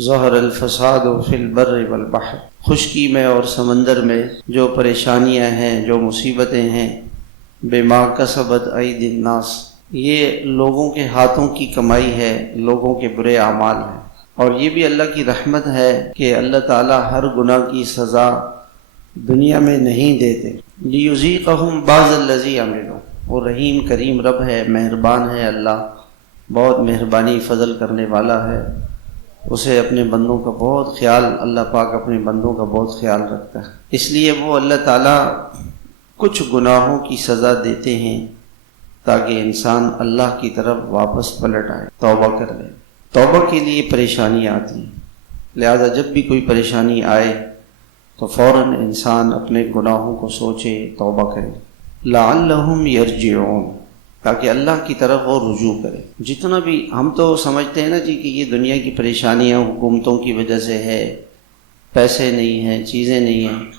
ظہر الفساد فی البر والبحر، خشکی میں اور سمندر میں جو پریشانیاں ہیں، جو مصیبتیں ہیں، بما کسبت ایدی الناس، یہ لوگوں کے ہاتھوں کی کمائی ہے، لوگوں کے برے اعمال ہیں۔ اور یہ بھی اللہ کی رحمت ہے کہ اللہ تعالیٰ ہر گناہ کی سزا دنیا میں نہیں دیتے، لیذیقہم بعض الذی عملوا۔ وہ رحیم کریم رب ہے، مہربان ہے اللہ، بہت مہربانی فضل کرنے والا ہے، اسے اپنے بندوں کا بہت خیال، اللہ پاک اپنے بندوں کا بہت خیال رکھتا ہے، اس لیے وہ اللہ تعالیٰ کچھ گناہوں کی سزا دیتے ہیں تاکہ انسان اللہ کی طرف واپس پلٹ آئے، توبہ کر لے۔ توبہ کے لیے پریشانیاں آتی ہیں، لہذا جب بھی کوئی پریشانی آئے تو فوراً انسان اپنے گناہوں کو سوچے، توبہ کرے، لعلہم یرجعون، تاکہ اللہ کی طرف وہ رجوع کرے۔ جتنا بھی ہم تو سمجھتے ہیں نا جی کہ یہ دنیا کی پریشانیاں حکومتوں کی وجہ سے ہے، پیسے نہیں ہیں، چیزیں نہیں ہیں،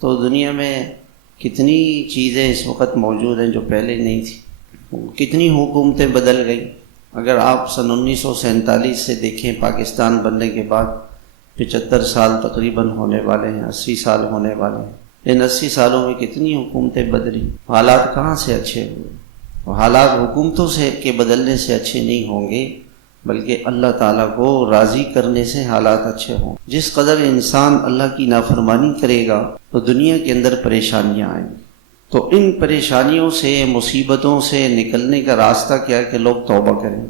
تو دنیا میں کتنی چیزیں اس وقت موجود ہیں جو پہلے نہیں تھیں، کتنی حکومتیں بدل گئیں۔ اگر آپ سن 1947 سے دیکھیں، پاکستان بننے کے بعد 75 سال تقریباً ہونے والے ہیں، 80 سال ہونے والے ہیں، ان 80 سالوں میں کتنی حکومتیں بدلی، حالات کہاں سے اچھے ہوئے؟ حالات حکومتوں سے کے بدلنے سے اچھے نہیں ہوں گے، بلکہ اللہ تعالیٰ کو راضی کرنے سے حالات اچھے ہوں۔ جس قدر انسان اللہ کی نافرمانی کرے گا تو دنیا کے اندر پریشانیاں آئیں گی۔ تو ان پریشانیوں سے، مصیبتوں سے نکلنے کا راستہ کیا ہے کہ لوگ توبہ کریں۔